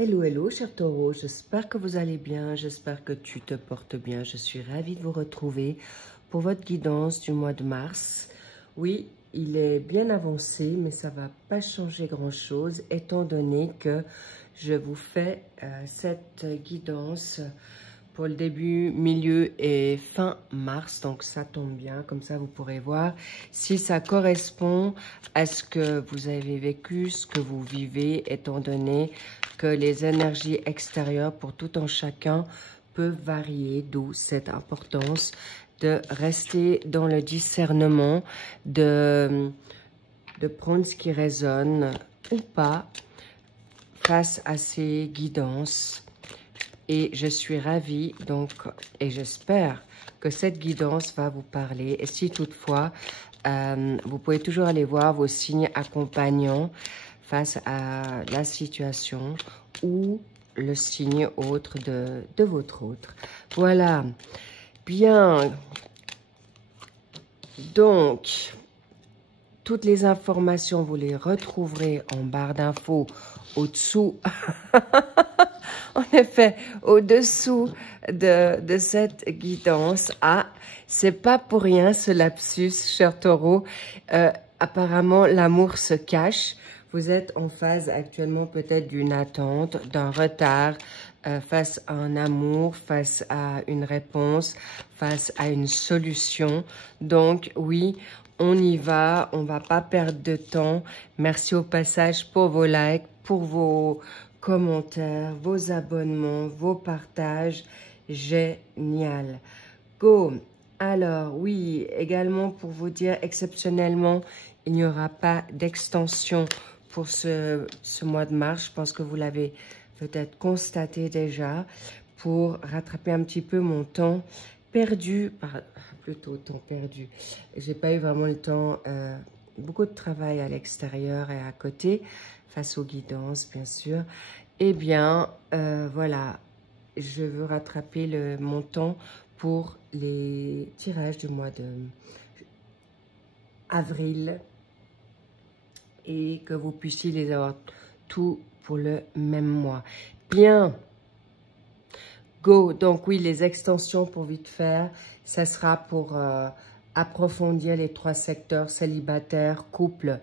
Hello, hello, cher taureau, j'espère que vous allez bien, j'espère que tu te portes bien. Je suis ravie de vous retrouver pour votre guidance du mois de mars. Oui, il est bien avancé, mais ça ne va pas changer grand-chose étant donné que je vous fais cette guidance pour le début, milieu et fin mars. Donc ça tombe bien, comme ça vous pourrez voir si ça correspond à ce que vous avez vécu, ce que vous vivez, étant donné que les énergies extérieures pour tout un chacun peuvent varier, d'où cette importance de rester dans le discernement, de prendre ce qui résonne ou pas face à ces guidances. Et je suis ravie, donc, et j'espère que cette guidance va vous parler. Et si toutefois, vous pouvez toujours aller voir vos signes accompagnants face à la situation ou le signe autre de votre autre. Voilà. Bien. Donc, toutes les informations, vous les retrouverez en barre d'infos au-dessous. En effet, au-dessous de cette guidance. Ah, c'est pas pour rien ce lapsus, cher taureau. Apparemment, l'amour se cache. Vous êtes en phase actuellement peut-être d'une attente, d'un retard face à un amour, face à une réponse, face à une solution. Donc, oui, on y va, on va pas perdre de temps. Merci au passage pour vos likes, pour vos commentaires, vos abonnements, vos partages. Génial. Go. Alors, oui, également pour vous dire, exceptionnellement, il n'y aura pas d'extension pour ce mois de mars. Je pense que vous l'avez peut-être constaté déjà, pour rattraper un petit peu mon temps perdu, plutôt temps perdu. J'ai pas eu vraiment le temps, beaucoup de travail à l'extérieur et à côté, face aux guidances, bien sûr. Eh bien, voilà, je veux rattraper mon temps pour les tirages du mois de avril et que vous puissiez les avoir tout pour le même mois. Bien. Go. Donc oui, les extensions pour vite faire, ça sera pour approfondir les 3 secteurs célibataire, couple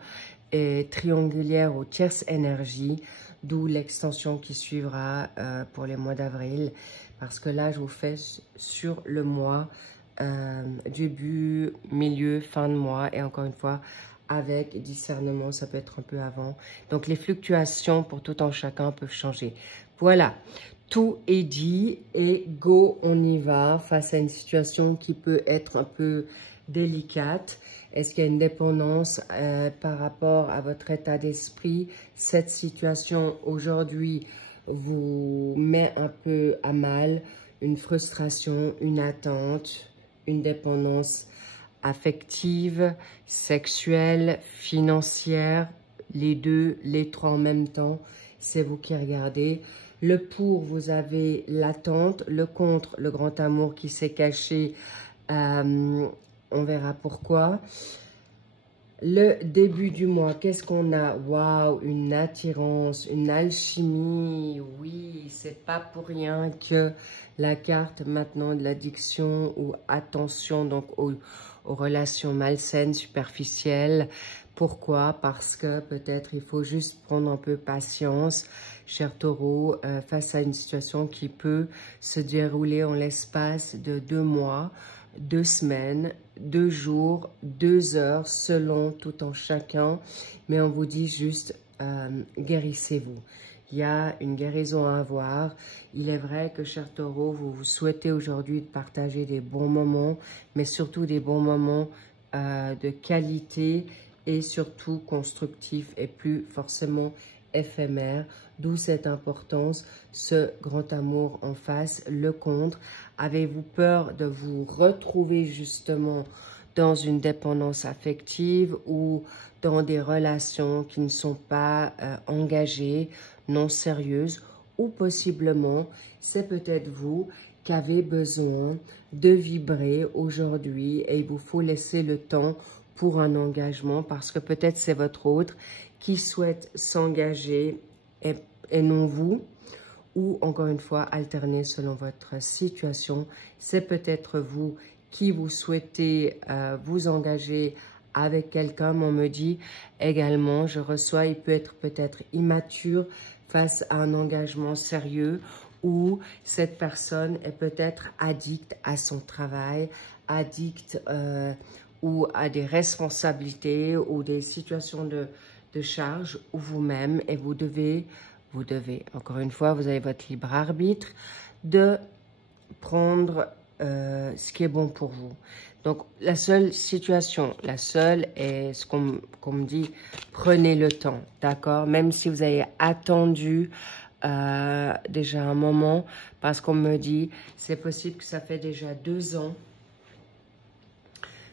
et triangulaire ou tierce énergie, d'où l'extension qui suivra pour les mois d'avril. Parce que là, je vous fais sur le mois, début, milieu, fin de mois et encore une fois, avec discernement, ça peut être un peu avant. Donc, les fluctuations pour tout un chacun peuvent changer. Voilà, tout est dit et go, on y va face à une situation qui peut être un peu délicate. Est-ce qu'il y a une dépendance par rapport à votre état d'esprit? Cette situation aujourd'hui vous met un peu à mal, une frustration, une attente, une dépendance affective, sexuelle, financière, les deux, les 3 en même temps, c'est vous qui regardez. Le pour, vous avez l'attente, le contre, le grand amour qui s'est caché, on verra pourquoi. Le début du mois, qu'est-ce qu'on a? Waouh, une attirance, une alchimie. Oui, c'est pas pour rien que la carte maintenant de l'addiction ou attention donc aux relations malsaines, superficielles. Pourquoi? Parce que peut-être il faut juste prendre un peu patience, cher taureau, face à une situation qui peut se dérouler en l'espace de 2 mois. 2 semaines, 2 jours, 2 heures, selon tout en chacun. Mais on vous dit juste, guérissez-vous. Il y a une guérison à avoir. Il est vrai que, cher taureau, vous souhaitez aujourd'hui partager des bons moments, mais surtout des bons moments de qualité et surtout constructifs et plus forcément éphémère, d'où cette importance, ce grand amour en face, le contre. Avez-vous peur de vous retrouver justement dans une dépendance affective ou dans des relations qui ne sont pas engagées, non sérieuses, ou possiblement c'est peut-être vous qui avez besoin de vibrer aujourd'hui et il vous faut laisser le temps pour un engagement parce que peut-être c'est votre autre qui souhaite s'engager et et non vous. Ou encore une fois, alterner selon votre situation. C'est peut-être vous qui vous souhaitez vous engager avec quelqu'un, mais on me dit également, je reçois, il peut être peut-être immature face à un engagement sérieux ou cette personne est peut-être addicte à son travail, addicte ou à des responsabilités ou des situations de charge ou vous-même et vous devez, encore une fois, vous avez votre libre arbitre de prendre ce qui est bon pour vous. Donc, la seule situation, la seule est ce qu'on me dit, prenez le temps, d'accord? Même si vous avez attendu déjà un moment, parce qu'on me dit, c'est possible que ça fait déjà 2 ans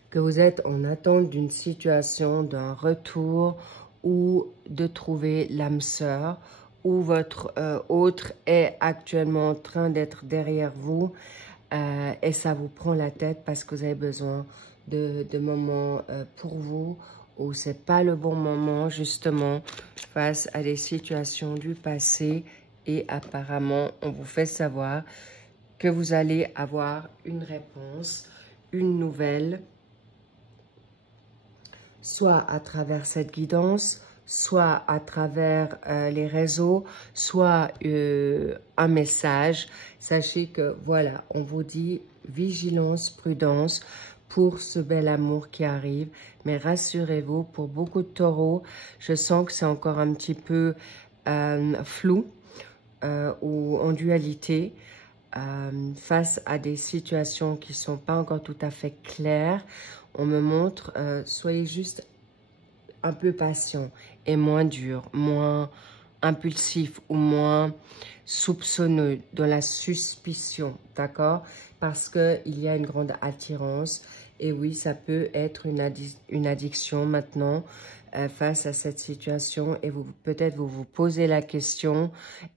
que vous êtes en attente d'une situation, d'un retour ou de trouver l'âme sœur, ou votre autre est actuellement en train d'être derrière vous et ça vous prend la tête parce que vous avez besoin de moments pour vous ou c'est pas le bon moment justement face à des situations du passé et apparemment on vous fait savoir que vous allez avoir une réponse, une nouvelle, soit à travers cette guidance, soit à travers les réseaux, soit un message. Sachez que, voilà, on vous dit vigilance, prudence pour ce bel amour qui arrive. Mais rassurez-vous, pour beaucoup de taureaux, je sens que c'est encore un petit peu flou ou en dualité face à des situations qui ne sont pas encore tout à fait claires. On me montre, soyez juste un peu patient et moins dur, moins impulsif ou moins soupçonneux dans la suspicion, d'accord? Parce qu'il y a une grande attirance et oui, ça peut être une addiction maintenant face à cette situation et peut-être vous posez la question,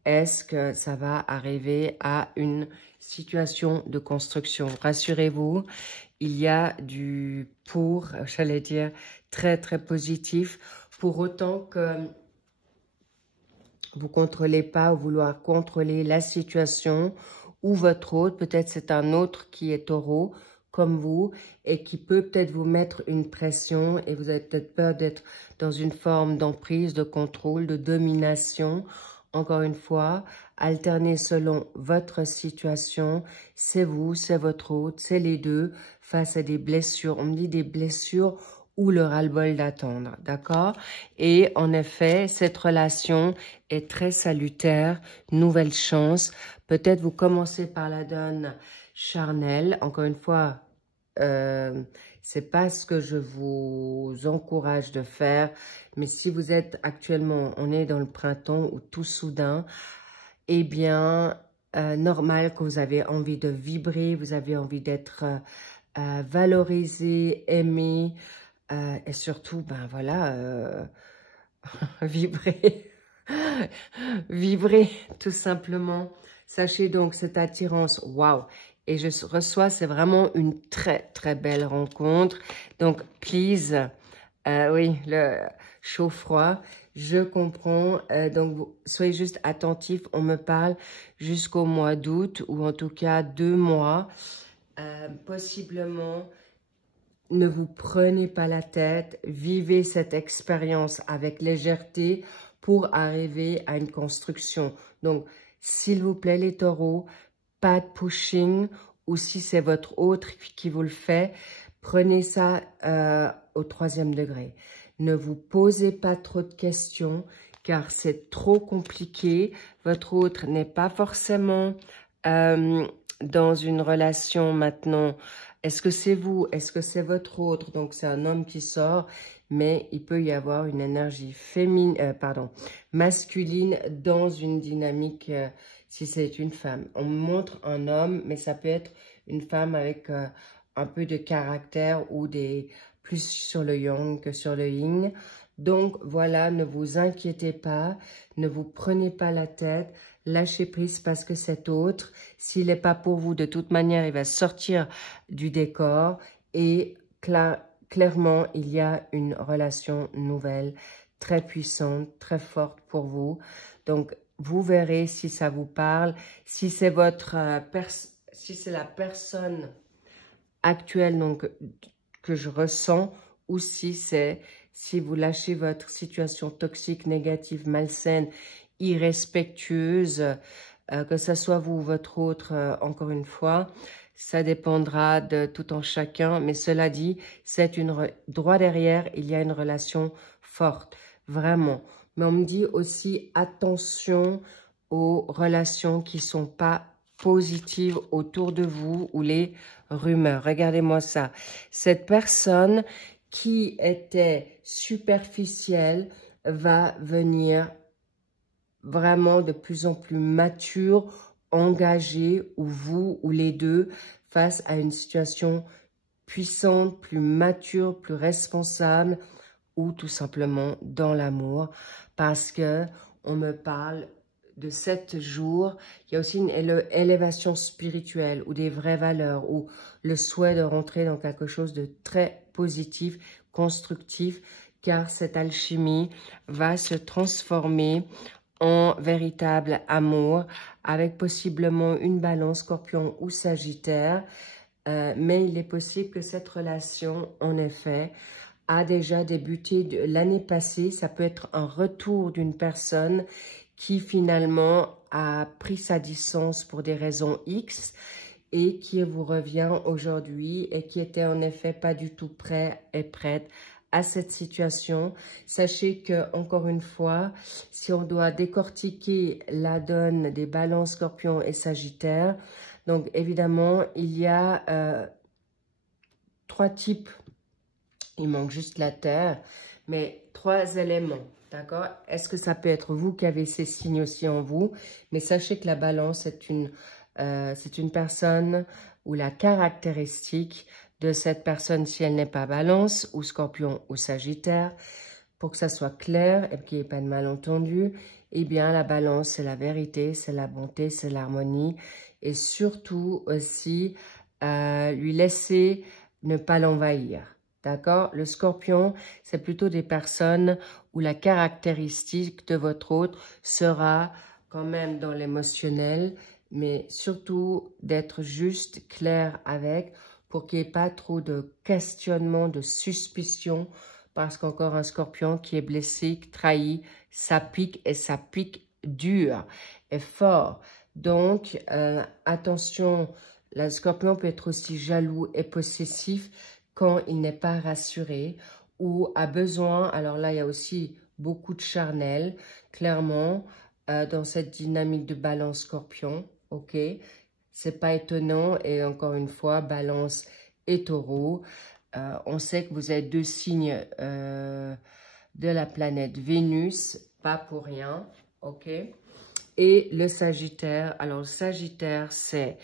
est-ce que ça va arriver à une situation de construction? Rassurez-vous, il y a du pour, j'allais dire, très, très positif. Pour autant que vous ne contrôlez pas ou vouloir contrôler la situation ou votre autre, peut-être c'est un autre qui est taureau comme vous et qui peut peut-être vous mettre une pression et vous avez peut-être peur d'être dans une forme d'emprise, de contrôle, de domination. Encore une fois, alterner selon votre situation, c'est vous, c'est votre autre, c'est les deux, face à des blessures. On me dit des blessures ou le ras-le-bol d'attendre, d'accord? Et en effet, cette relation est très salutaire, nouvelle chance. Peut-être vous commencez par la donne charnelle. Encore une fois, c'est pas ce que je vous encourage de faire, mais si vous êtes actuellement, on est dans le printemps ou tout soudain, eh bien, normal que vous avez envie de vibrer, vous avez envie d'être valorisé, aimé, et surtout, ben voilà, vibrer, vibrer tout simplement. Sachez donc cette attirance, waouh! Et je reçois, c'est vraiment une très, très belle rencontre. Donc, please, oui, le chaud-froid, je comprends. Donc, soyez juste attentifs. On me parle jusqu'au mois d'août ou en tout cas 2 mois. Possiblement, ne vous prenez pas la tête. Vivez cette expérience avec légèreté pour arriver à une construction. Donc, s'il vous plaît, les taureaux, pas de pushing, ou si c'est votre autre qui vous le fait, prenez ça au 3e degré. Ne vous posez pas trop de questions, car c'est trop compliqué. Votre autre n'est pas forcément dans une relation maintenant. Est-ce que c'est vous? Est-ce que c'est votre autre? Donc, c'est un homme qui sort, mais il peut y avoir une énergie masculine dans une dynamique si c'est une femme. On me montre un homme, mais ça peut être une femme avec un peu de caractère ou plus sur le yang que sur le yin. Donc, voilà, ne vous inquiétez pas, ne vous prenez pas la tête, lâchez prise parce que cet autre, s'il n'est pas pour vous, de toute manière, il va sortir du décor et clairement, il y a une relation nouvelle, très puissante, très forte pour vous. Donc, vous verrez si ça vous parle, si c'est votre si c'est la personne actuelle donc que je ressens, ou si vous lâchez votre situation toxique, négative, malsaine, irrespectueuse, que ce soit vous ou votre autre, encore une fois, ça dépendra de tout en chacun. Mais cela dit, c'est droit derrière, il y a une relation forte, vraiment. Mais on me dit aussi attention aux relations qui ne sont pas positives autour de vous ou les rumeurs. Regardez-moi ça. Cette personne qui était superficielle va venir vraiment de plus en plus mature, engagée, ou vous ou les deux, face à une situation puissante, plus mature, plus responsable, ou tout simplement dans l'amour, parce que on me parle de 7 jours. Il y a aussi une élévation spirituelle ou des vraies valeurs, ou le souhait de rentrer dans quelque chose de très positif, constructif, car cette alchimie va se transformer en véritable amour, avec possiblement une balance Scorpion ou Sagittaire. Mais il est possible que cette relation, en effet, a déjà débuté l'année passée. Ça peut être un retour d'une personne qui finalement a pris sa distance pour des raisons X et qui vous revient aujourd'hui et qui était en effet pas du tout prêt et prête à cette situation. Sachez que, encore une fois, si on doit décortiquer la donne des balances Scorpion et Sagittaire, donc évidemment, il y a 3 types. Il manque juste la Terre, mais 3 éléments, d'accord? Est-ce que ça peut être vous qui avez ces signes aussi en vous? Mais sachez que la balance, c'est une personne où la caractéristique de cette personne, si elle n'est pas balance, ou Scorpion, ou Sagittaire, pour que ça soit clair et qu'il n'y ait pas de malentendu, eh bien, la balance, c'est la vérité, c'est la bonté, c'est l'harmonie, et surtout aussi, lui laisser ne pas l'envahir. D'accord? Le Scorpion, c'est plutôt des personnes où la caractéristique de votre autre sera quand même dans l'émotionnel, mais surtout d'être juste clair avec, pour qu'il n'y ait pas trop de questionnement, de suspicion, parce qu'encore un Scorpion qui est blessé, trahi, ça pique, et ça pique dur et fort. Donc, attention, le Scorpion peut être aussi jaloux et possessif quand il n'est pas rassuré ou a besoin. Alors là, il y a aussi beaucoup de charnel, clairement, dans cette dynamique de balance Scorpion, ok? C'est pas étonnant, et encore une fois, balance et taureau. On sait que vous êtes 2 signes de la planète Vénus, pas pour rien, ok? Et le Sagittaire, alors le Sagittaire, c'est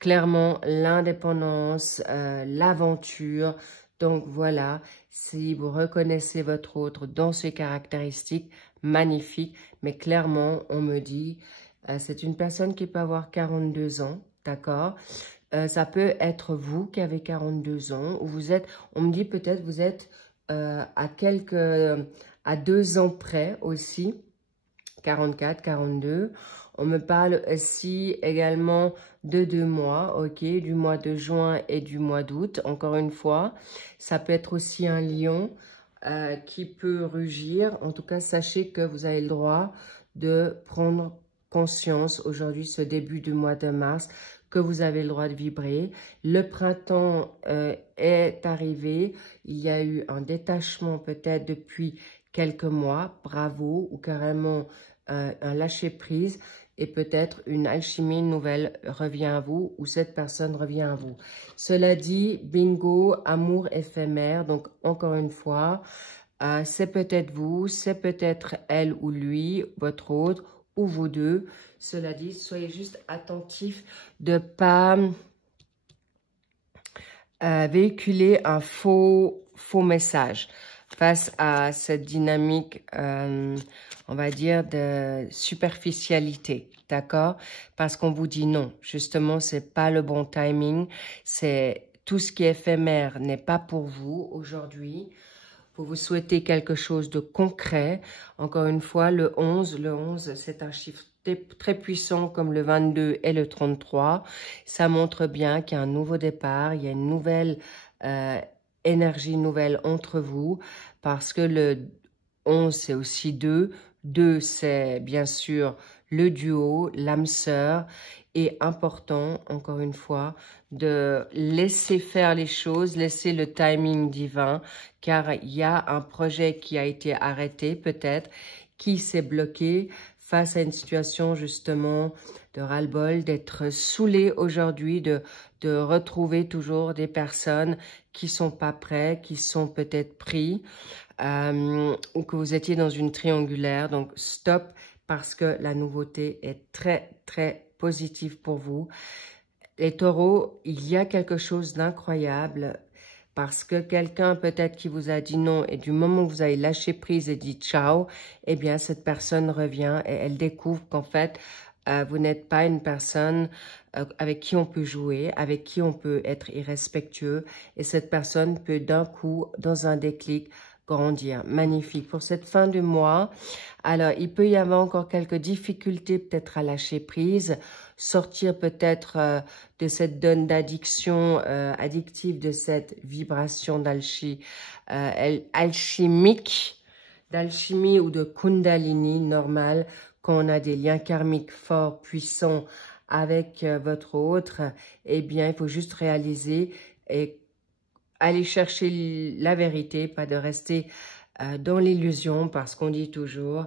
clairement l'indépendance, l'aventure. Donc voilà, si vous reconnaissez votre autre dans ses caractéristiques, magnifiques. Mais clairement, on me dit, c'est une personne qui peut avoir 42 ans, d'accord? Ça peut être vous qui avez 42 ans, ou vous êtes, on me dit peut-être vous êtes à 2 ans près aussi, 44, 42. On me parle aussi également de 2 mois, ok, du mois de juin et du mois d'août. Encore une fois, ça peut être aussi un lion qui peut rugir. En tout cas, sachez que vous avez le droit de prendre conscience aujourd'hui, ce début du mois de mars, que vous avez le droit de vibrer. Le printemps est arrivé. Il y a eu un détachement peut-être depuis quelques mois. Bravo, ou carrément un lâcher-prise. Et peut-être une alchimie nouvelle revient à vous, ou cette personne revient à vous. Cela dit, bingo, amour éphémère. Donc, encore une fois, c'est peut-être vous, c'est peut-être elle ou lui, votre autre, ou vous deux. Cela dit, soyez juste attentifs de ne pas véhiculer un faux message face à cette dynamique, on va dire, de superficialité, d'accord? Parce qu'on vous dit non, justement, c'est pas le bon timing, c'est tout ce qui est éphémère n'est pas pour vous aujourd'hui. pour vous souhaiter quelque chose de concret. Encore une fois, le 11, c'est un chiffre très puissant comme le 22 et le 33. Ça montre bien qu'il y a un nouveau départ, il y a une nouvelle énergie nouvelle entre vous, parce que le 11, c'est aussi 2. 2, c'est bien sûr le duo, l'âme sœur. Et important, encore une fois, de laisser faire les choses, laisser le timing divin, car il y a un projet qui a été arrêté peut-être, qui s'est bloqué face à une situation justement de ras-le-bol, d'être saoulé aujourd'hui, de retrouver toujours des personnes qui sont pas prêtes, qui sont peut-être pris, ou que vous étiez dans une triangulaire. Donc stop, parce que la nouveauté est très, très positive pour vous. Les taureaux, il y a quelque chose d'incroyable parce que quelqu'un peut-être qui vous a dit non et du moment où vous avez lâché prise et dit ciao, eh bien cette personne revient et elle découvre qu'en fait, vous n'êtes pas une personne avec qui on peut jouer, avec qui on peut être irrespectueux et cette personne peut d'un coup, dans un déclic, grandir. Magnifique. Pour cette fin de mois, alors il peut y avoir encore quelques difficultés peut-être à lâcher prise, sortir peut-être de cette donne d'addiction addictive, de cette vibration alchimique, d'alchimie ou de kundalini normale, quand on a des liens karmiques forts, puissants avec votre autre, eh bien il faut juste réaliser et aller chercher la vérité, pas de rester dans l'illusion, parce qu'on dit toujours,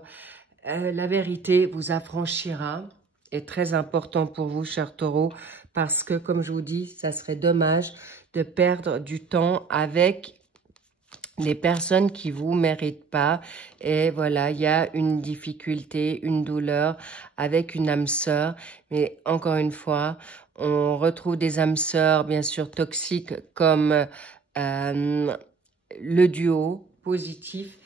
la vérité vous affranchira, est très important pour vous, chers taureaux, parce que, comme je vous dis, ça serait dommage de perdre du temps avec les personnes qui vous méritent pas. Et voilà, il y a une difficulté, une douleur avec une âme sœur, mais encore une fois, on retrouve des âmes sœurs, bien sûr, toxiques, comme le duo positif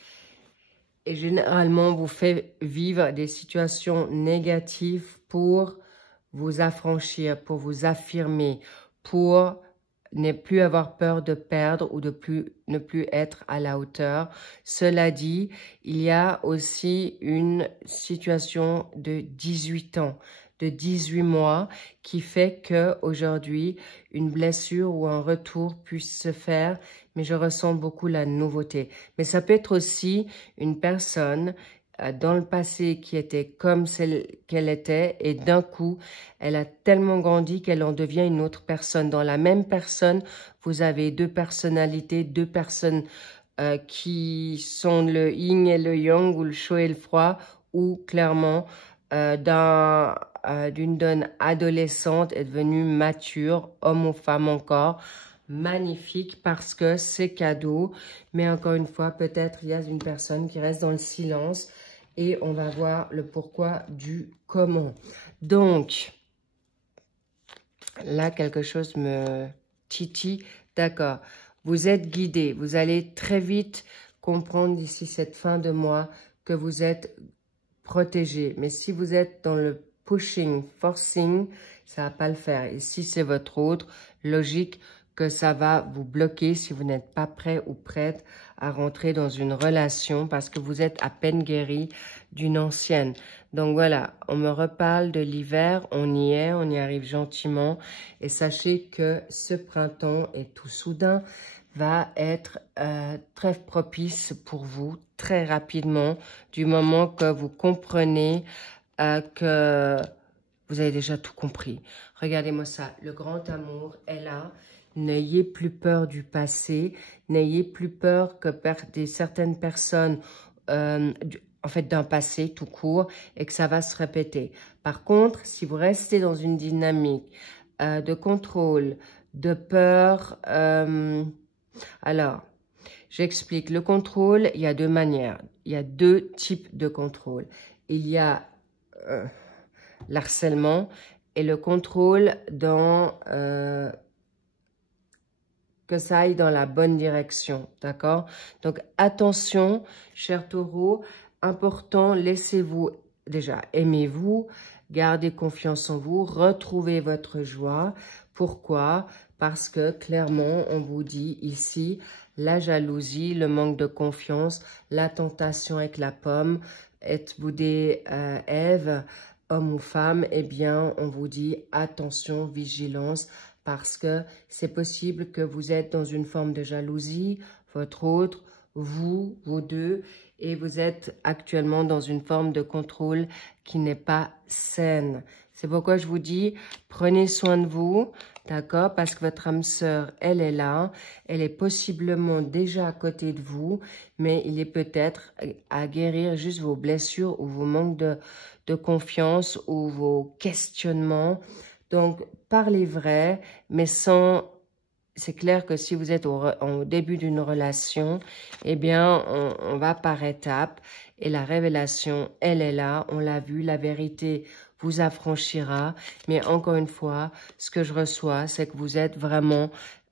et généralement vous fait vivre des situations négatives pour vous affranchir, pour vous affirmer, pour ne plus avoir peur de perdre ou de ne plus être à la hauteur. Cela dit, il y a aussi une situation de 18 ans, de 18 mois, qui fait que aujourd'hui une blessure ou un retour puisse se faire, mais je ressens beaucoup la nouveauté. Mais ça peut être aussi une personne dans le passé qui était comme celle qu'elle était et d'un coup, elle a tellement grandi qu'elle en devient une autre personne. Dans la même personne, vous avez deux personnalités, deux personnes qui sont le yin et le yang ou le chaud et le froid, ou clairement d'une donne adolescente est devenue mature, homme ou femme encore. Magnifique parce que c'est cadeau, mais encore une fois, peut-être il y a une personne qui reste dans le silence et on va voir le pourquoi du comment. Donc, là, quelque chose me titille. D'accord, vous êtes guidé, vous allez très vite comprendre d'ici cette fin de mois que vous êtes protégé. Mais si vous êtes dans le pushing, forcing, ça va pas le faire. Et si c'est votre autre, logique que ça va vous bloquer si vous n'êtes pas prêt ou prête à rentrer dans une relation parce que vous êtes à peine guéri d'une ancienne. Donc voilà, on me reparle de l'hiver, on y est, on y arrive gentiment. Et sachez que ce printemps est tout soudain, va être très propice pour vous, très rapidement, du moment que vous comprenez que vous avez déjà tout compris. Regardez-moi ça, le grand amour est là. N'ayez plus peur du passé, n'ayez plus peur que certaines personnes, en fait d'un passé tout court, et que ça va se répéter. Par contre, si vous restez dans une dynamique de contrôle, de peur, alors, j'explique. Le contrôle, il y a deux manières. Il y a deux types de contrôle. Il y a l'harcèlement et le contrôle dans que ça aille dans la bonne direction, d'accord? Donc, attention, chers taureaux, important, laissez-vous, déjà, aimez-vous, gardez confiance en vous, retrouvez votre joie. Pourquoi? Parce que, clairement, on vous dit ici, la jalousie, le manque de confiance, la tentation avec la pomme, être boudé Ève, homme ou femme, eh bien, on vous dit attention, vigilance, parce que c'est possible que vous êtes dans une forme de jalousie, votre autre, vous deux, et vous êtes actuellement dans une forme de contrôle qui n'est pas saine. C'est pourquoi je vous dis, prenez soin de vous, d'accord? Parce que votre âme sœur, elle est là, elle est possiblement déjà à côté de vous, mais il est peut-être à guérir juste vos blessures ou vos manques de confiance ou vos questionnements. Donc, parlez vrai, mais sans... C'est clair que si vous êtes au début d'une relation, eh bien, on va par étapes. Et la révélation, elle est là, on l'a vu, la vérité vous affranchira. Mais encore une fois, ce que je reçois, c'est que vous êtes vraiment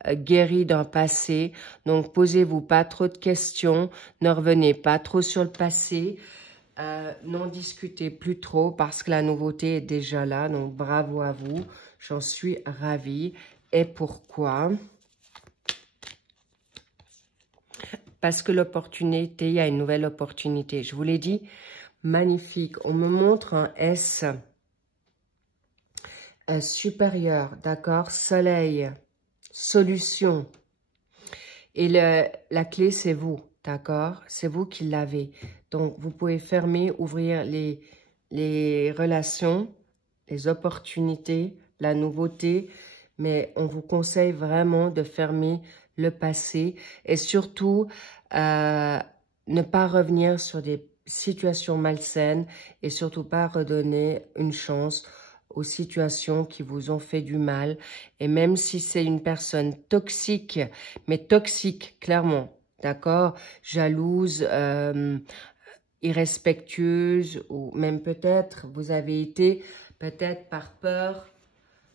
guéri d'un passé. Donc, posez-vous pas trop de questions, ne revenez pas trop sur le passé. N'en discutez plus trop parce que la nouveauté est déjà là. Donc, bravo à vous, j'en suis ravie. Et pourquoi? Parce que l'opportunité, il y a une nouvelle opportunité. Je vous l'ai dit, magnifique. On me montre un S supérieur, d'accord? Soleil, solution. Et la clé, c'est vous, d'accord? C'est vous qui l'avez. Donc, vous pouvez fermer, ouvrir les relations, les opportunités, la nouveauté, mais on vous conseille vraiment de fermer le passé et surtout ne pas revenir sur des situations malsaines et surtout pas redonner une chance aux situations qui vous ont fait du mal. Et même si c'est une personne toxique, mais toxique, clairement, d'accord, jalouse, irrespectueuse, ou même peut-être vous avez été, peut-être par peur,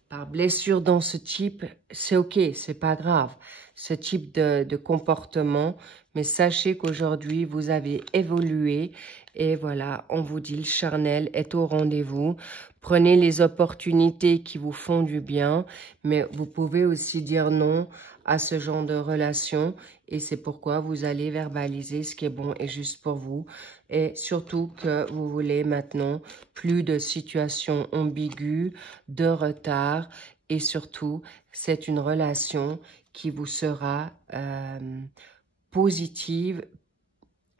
par blessure dans ce type, c'est ok, c'est pas grave, ce type de comportement, mais sachez qu'aujourd'hui, vous avez évolué et voilà, on vous dit, le charnel est au rendez-vous. Prenez les opportunités qui vous font du bien, mais vous pouvez aussi dire non à ce genre de relation et c'est pourquoi vous allez verbaliser ce qui est bon et juste pour vous. Et surtout que vous voulez maintenant plus de situations ambiguës, de retard. Et surtout, c'est une relation qui vous sera positive,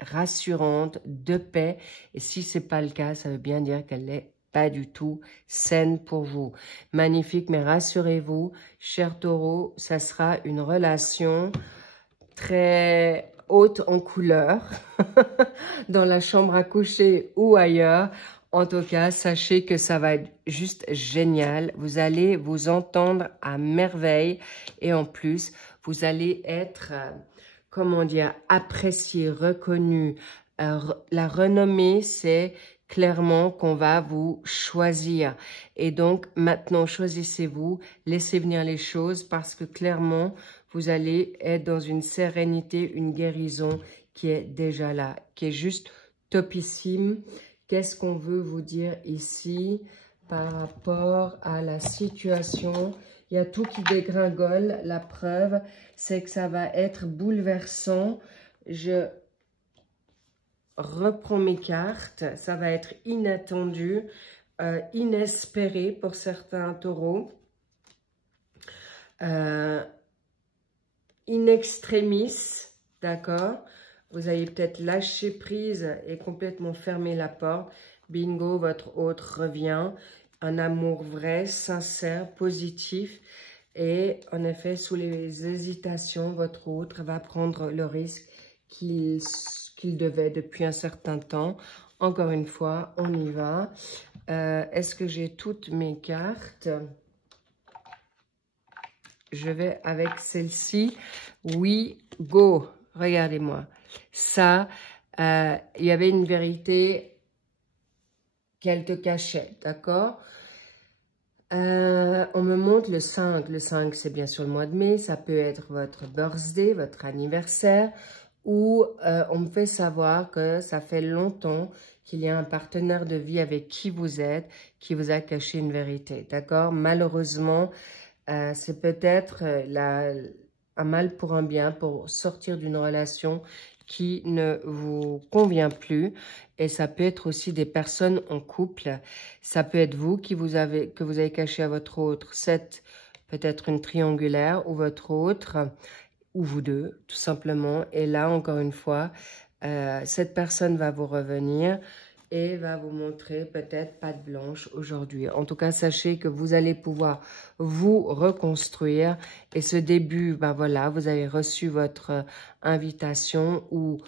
rassurante, de paix. Et si ce n'est pas le cas, ça veut bien dire qu'elle n'est pas du tout saine pour vous. Magnifique, mais rassurez-vous, cher taureau, ça sera une relation très haute en couleur, dans la chambre à coucher ou ailleurs. En tout cas, sachez que ça va être juste génial. Vous allez vous entendre à merveille et en plus, vous allez être, comment dire, apprécié, reconnu. La renommée, c'est clairement qu'on va vous choisir. Et donc, maintenant, choisissez-vous, laissez venir les choses parce que clairement, vous allez être dans une sérénité, une guérison qui est déjà là, qui est juste topissime. Qu'est-ce qu'on veut vous dire ici par rapport à la situation? Il y a tout qui dégringole. La preuve, c'est que ça va être bouleversant. Je reprends mes cartes. Ça va être inattendu, inespéré pour certains taureaux. In extremis, d'accord? Vous allez peut-être lâcher prise et complètement fermer la porte. Bingo, votre autre revient. Un amour vrai, sincère, positif. Et en effet, sous les hésitations, votre autre va prendre le risque qu'il devait depuis un certain temps. Encore une fois, on y va. Est-ce que j'ai toutes mes cartes ? Je vais avec celle-ci. Oui, go. Regardez-moi. Ça, il y avait une vérité qu'elle te cachait, d'accord? On me montre le 5. Le 5, c'est bien sûr le mois de mai. Ça peut être votre birthday, votre anniversaire. Ou on me fait savoir que ça fait longtemps qu'il y a un partenaire de vie avec qui vous êtes, qui vous a caché une vérité, d'accord? Malheureusement, c'est peut-être un mal pour un bien, pour sortir d'une relation qui ne vous convient plus. Et ça peut être aussi des personnes en couple. Ça peut être vous que vous avez caché à votre autre. C'est peut-être une triangulaire ou votre autre, ou vous deux, tout simplement. Et là, encore une fois, cette personne va vous revenir et va vous montrer peut-être patte blanche aujourd'hui. En tout cas, sachez que vous allez pouvoir vous reconstruire. Et ce début, ben voilà, vous avez reçu votre invitation ou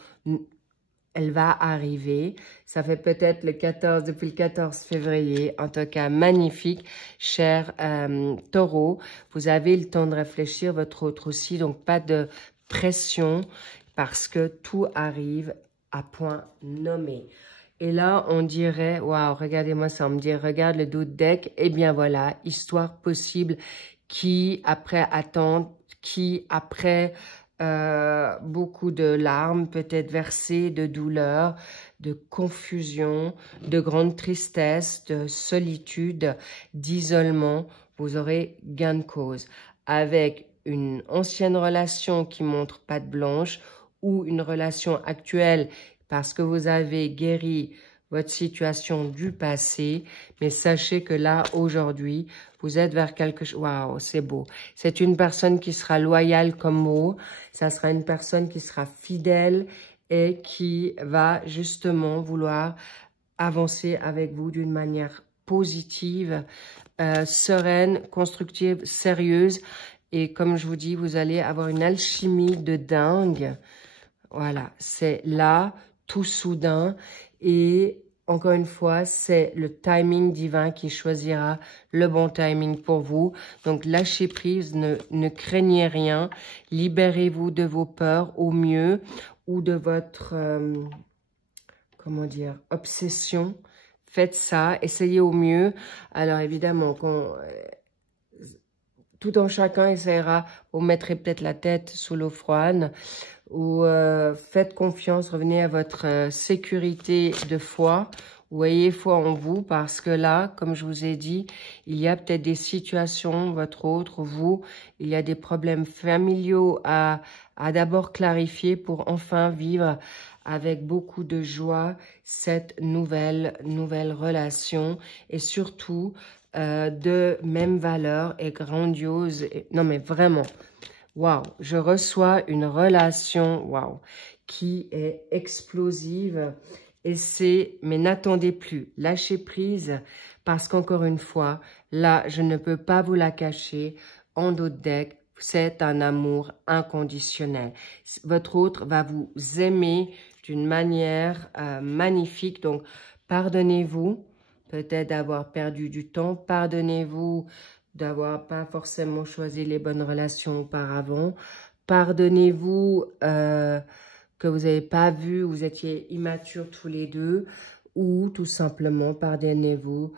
elle va arriver. Ça fait peut-être depuis le 14 février. En tout cas, magnifique, cher taureau. Vous avez le temps de réfléchir, votre autre aussi. Donc, pas de pression parce que tout arrive à point nommé. Et là, on dirait, waouh, regardez-moi ça, on me dit, regarde le dos de deck. Eh bien voilà, histoire possible qui, après attente, qui, après beaucoup de larmes, peut-être versées, de douleur, de confusion, de grande tristesse, de solitude, d'isolement, vous aurez gain de cause. Avec une ancienne relation qui montre patte blanche ou une relation actuelle parce que vous avez guéri votre situation du passé, mais sachez que là, aujourd'hui, vous êtes vers quelque chose. Waouh, c'est beau. C'est une personne qui sera loyale comme vous. Ça sera une personne qui sera fidèle et qui va justement vouloir avancer avec vous d'une manière positive, sereine, constructive, sérieuse. Et comme je vous dis, vous allez avoir une alchimie de dingue. Voilà, c'est là, tout soudain. Et encore une fois, c'est le timing divin qui choisira le bon timing pour vous. Donc, lâchez prise, ne craignez rien. Libérez-vous de vos peurs au mieux ou de votre, comment dire, obsession. Faites ça, essayez au mieux. Alors, évidemment, tout en chacun essaiera, vous mettrez peut-être la tête sous l'eau froide ou faites confiance, revenez à votre sécurité de foi, ou ayez foi en vous parce que là, comme je vous ai dit, il y a peut-être des situations, votre autre, vous, il y a des problèmes familiaux à d'abord clarifier pour enfin vivre avec beaucoup de joie cette nouvelle relation et surtout de même valeur et grandiose. Non mais vraiment, waouh, je reçois une relation, waouh, qui est explosive et c'est, mais n'attendez plus, lâchez prise parce qu'encore une fois, là, je ne peux pas vous la cacher, en dos de deck, c'est un amour inconditionnel. Votre autre va vous aimer d'une manière magnifique, donc pardonnez-vous peut-être d'avoir perdu du temps, pardonnez-vous d'avoir pas forcément choisi les bonnes relations auparavant. Pardonnez-vous que vous n'avez pas vu, vous étiez immatures tous les deux, ou tout simplement pardonnez-vous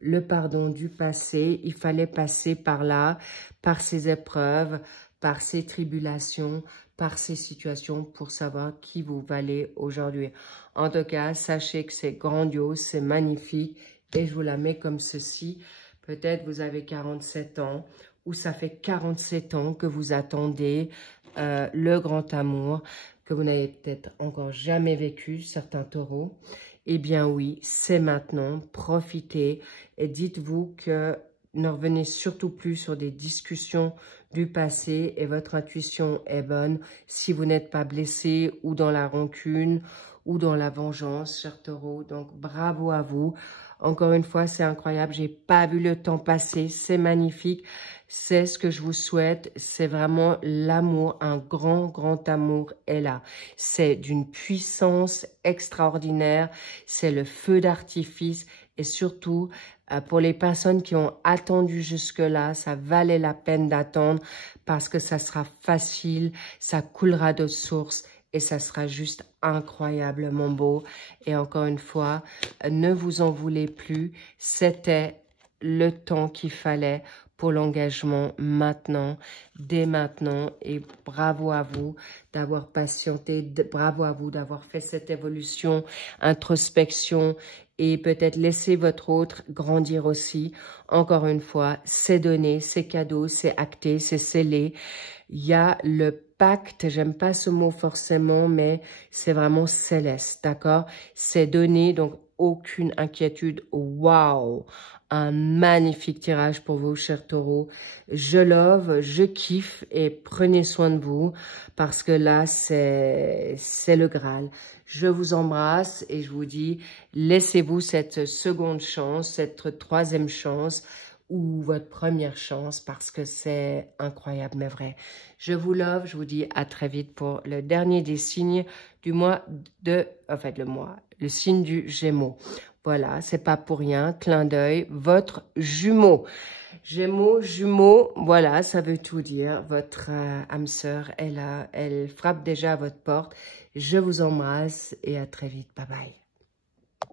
le pardon du passé. Il fallait passer par là, par ces épreuves, par ces tribulations, par ces situations pour savoir qui vous valez aujourd'hui. En tout cas, sachez que c'est grandiose, c'est magnifique et je vous la mets comme ceci. Peut-être vous avez 47 ans ou ça fait 47 ans que vous attendez le grand amour que vous n'avez peut-être encore jamais vécu, certains taureaux. Eh bien oui, c'est maintenant, profitez et dites-vous que ne revenez surtout plus sur des discussions du passé et votre intuition est bonne si vous n'êtes pas blessé ou dans la rancune ou dans la vengeance, cher taureau. Donc, bravo à vous. Encore une fois, c'est incroyable. J'ai pas vu le temps passer. C'est magnifique. C'est ce que je vous souhaite. C'est vraiment l'amour. Un grand, grand amour est là. C'est d'une puissance extraordinaire. C'est le feu d'artifice. Et surtout, pour les personnes qui ont attendu jusque-là, ça valait la peine d'attendre parce que ça sera facile, ça coulera de source et ça sera juste incroyablement beau. Et encore une fois, ne vous en voulez plus. C'était le temps qu'il fallait pour l'engagement maintenant, dès maintenant. Et bravo à vous d'avoir patienté, bravo à vous d'avoir fait cette évolution, introspection et peut-être laisser votre autre grandir aussi. Encore une fois, c'est donné, c'est cadeau, c'est acté, c'est scellé. Il y a le pacte, j'aime pas ce mot forcément, mais c'est vraiment céleste, d'accord? C'est donné, donc aucune inquiétude. Waouh! Un magnifique tirage pour vous, chers taureaux. Je love, je kiffe et prenez soin de vous parce que là, c'est le Graal. Je vous embrasse et je vous dis, laissez-vous cette seconde chance, cette troisième chance ou votre première chance parce que c'est incroyable mais vrai. Je vous love, je vous dis à très vite pour le dernier des signes du mois de, le signe du Gémeaux. Voilà, c'est pas pour rien, clin d'œil, votre jumeau. Gémeaux, jumeaux, voilà, ça veut tout dire. Votre âme sœur est là, elle frappe déjà à votre porte. Je vous embrasse et à très vite. Bye bye.